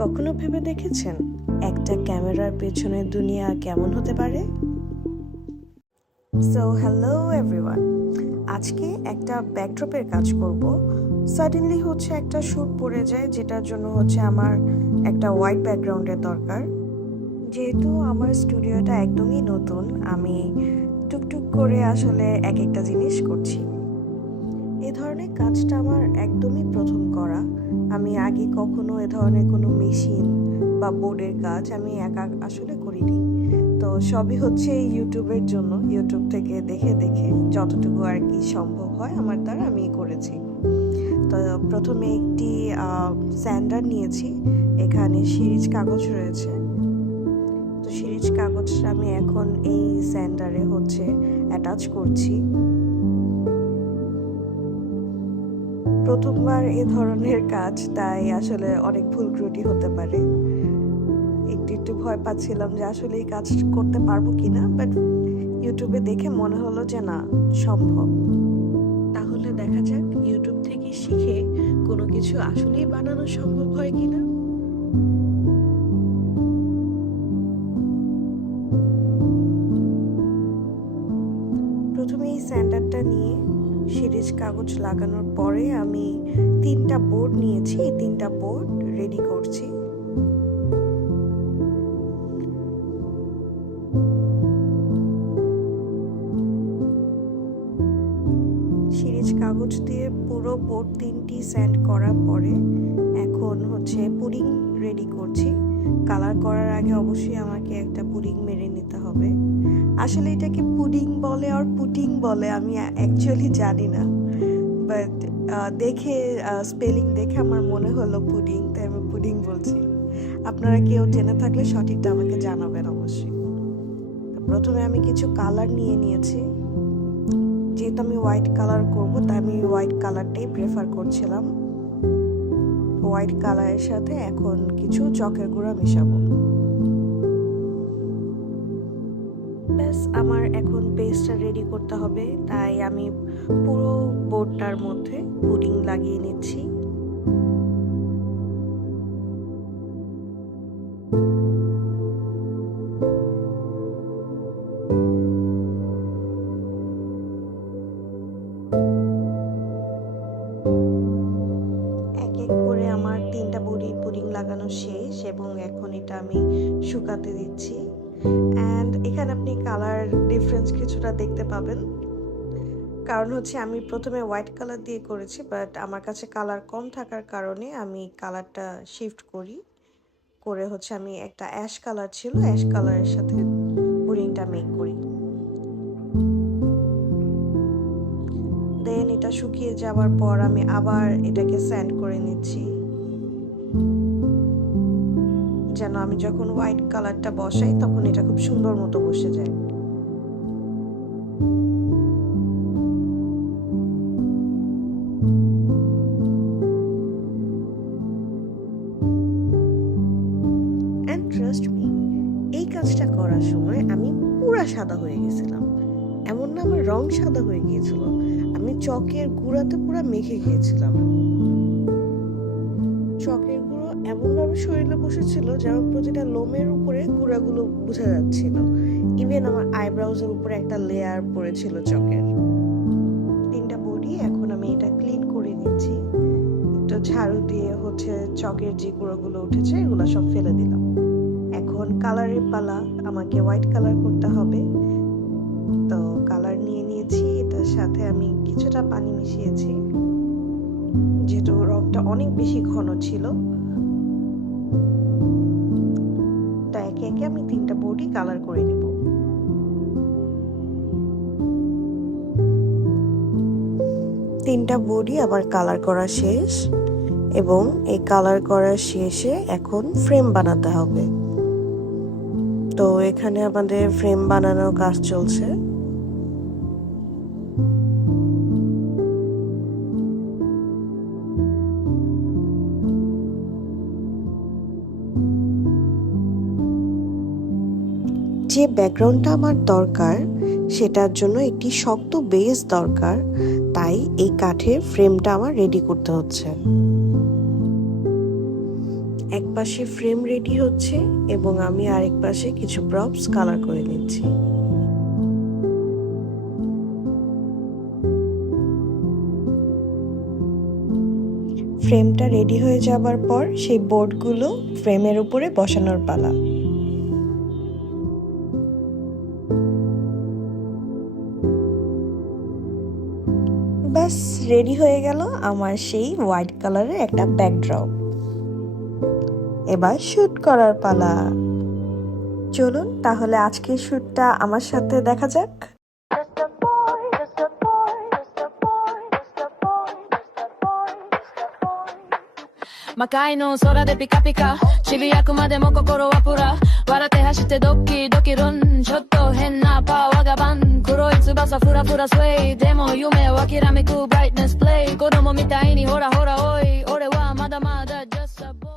কখনো ভেবে দেখেছেন একটা ক্যামেরার পেছনে দুনিয়া কেমন হতে পারে? সো হ্যালো এভরিওয়ান, আজকে একটা ব্যাকড্রপের কাজ করব। সাডেনলি একটা শ্যুট পড়ে যায়, যেটার জন্য আমার একটা হোয়াইট ব্যাকগ্রাউন্ডের দরকার। যেহেতু আমার স্টুডিওটা একদমই নতুন, আমি টুকটুক করে আসলে এক একটা জিনিস করছি। এ ধরনের কাজটা আমার একদমই প্রথম করা। আমি আগে কখনো এ ধরনের কোনো মেশিন বা বোর্ডের কাজ আমি একা আসলে করিনি। তো সবই ইউটিউবের জন্য, ইউটিউব থেকে দেখে দেখে যতটুকু আর কি সম্ভব হয় আমার দ্বারা আমি করেছি। তো প্রথমে একটি স্যান্ডার নিয়েছি, এখানে সিরিজ কাগজ রয়েছে। তো সিরিজ কাগজটা আমি এখন এই স্যান্ডারে অ্যাটাচ করছি। প্রথমবার এ ধরনের কাজ, তাই আসলে অনেক ভুল ত্রুটি হতে পারে। একটু ভয় পাচ্ছিলাম যে আসলে এই কাজ করতে পারবো কিনা, বাট ইউটিউবে দেখে মনে হলো যে না, সম্ভব। তাহলে দেখা যাক ইউটিউব থেকে শিখে কোনো কিছু আসলেই বানানো সম্ভব হয় কিনা। প্রথমে এই স্যান্ডারটা নিয়ে সিরিজ কাগজ লাগানোর পরে আমি 3টা বোর্ড নিয়েছি, এই 3টা বোর্ড রেডি করছি। সিরিজ কাগজ দিয়ে পুরো বোর্ড 3টি স্যান্ড করার পরে এখন পুডিং রেডি করছি। কালার করার আগে অবশ্যই আমাকে একটা পুডিং মেরে নিতে হবে। আসলে এটাকে পুডিং বলে আর পুটিং বলে আমি অ্যাকচুয়ালি জানি না, বাট দেখে স্পেলিং দেখে আমার মনে হলো পুডিং, তাই আমি পুডিং বলছি। আপনারা কেউ জেনে থাকলে সঠিকটা আমাকে জানাবেন অবশ্যই। প্রথমে আমি কিছু কালার নিয়েছি। যেহেতু আমি হোয়াইট কালার করব, তাই আমি হোয়াইট কালারটাই প্রেফার করছিলাম। হোয়াইট কালারের সাথে এখন কিছু চকের গুঁড়া মিশাবো। ব্যাস, আমার এখন পেস্টটা রেডি করতে হবে, তাই আমি পুরো বোর্ডটার মধ্যে পুডিং লাগিয়ে নিচ্ছি। এক এক করে আমার 3টা পুডিং লাগানো শেষ, এবং এখন এটা আমি শুকাতে দিচ্ছি। অ্যান্ড এখানে আপনি কালার ডিফারেন্স কিছুটা দেখতে পাবেন, কারণ আমি প্রথমে হোয়াইট কালার দিয়ে করেছি, বাট আমার কাছে কালার কম থাকার কারণে আমি কালারটা শিফট করে আমি একটা অ্যাশ কালার ছিল, অ্যাশ কালারের সাথে পুডিংটা মেক করি। দেন এটা শুকিয়ে যাওয়ার পর আমি আবার এটাকে স্যান্ড করে নিচ্ছি, যেন আমি যখন হোয়াইট কালারটা বসাই তখন এটা খুব সুন্দর মতো বসে যায়। অ্যান্ড ট্রাস্ট মি, এই কাজটা করার সময় আমি পুরা সাদা হয়ে গেছিলাম। এমন না আমার রং সাদা হয়ে গিয়েছিল, আমি চকের গুঁড়াতে পুরা মেখে গিয়েছিলাম। চকের গুঁড়ো এমনভাবে শরীরে বসেছিল যে আমার প্রতিটা লোমের উপরে গুঁড়াগুলো বোঝা যাচ্ছিল। ইভেন আমার আইব্রাউজের উপরে একটা লেয়ার পড়েছিল চকের। 3টা বডি এখন আমি এটা ক্লিন করে নিচ্ছি। একটু ঝাড়ু দিয়ে চকের যে গুঁড়োগুলো উঠেছে এগুলো সব ফেলে দিলাম। এখন কালারের পালা, আমাকে হোয়াইট কালার করতে হবে। তো কালার নিয়েছি, এটার সাথে আমি কিছুটা পানি মিশিয়েছি, যেহেতু রংটা অনেক বেশি ঘন ছিল। তো একে একে আমি 3টা বডি কালার করে নিব। তিনটা বডি আবার কালার করা শেষ, এবং এই কালার করার শেষে এখন ফ্রেম বানাতে হবে। তো এখানে আমাদের ফ্রেম বানানোর কাজ চলছে। যে ব্যাকগ্রাউন্ডটা আমার দরকার সেটার জন্য একটি শক্ত বেস দরকার, তাই এই কাঠের ফ্রেমটা আমার রেডি করতে হচ্ছে। এক পাশে ফ্রেম রেডি হচ্ছে এবং আমি আরেক পাশে কিছু প্রপস কালার করে নিচ্ছি। ফ্রেমটা রেডি হয়ে যাবার পর সেই বোর্ডগুলো ফ্রেমের উপরে বসানোর পালা। বাস রেডি হয়ে গেল আমার সেই হোয়াইট কালারের একটা ব্যাকড্রপ। এবার শুট করার পালা। চলুন তাহলে আজকের শুটটা আমার সাথে দেখা যাক।魔界の空でピカピカ渋谷区までも心はプラ笑って走ってドキドキルンちょっと変なパワーがバン黒い翼フラフラスウェイでも夢を諦めくブライトネスプレイ子供みたいにほらほらおい俺はまだまだ just a boy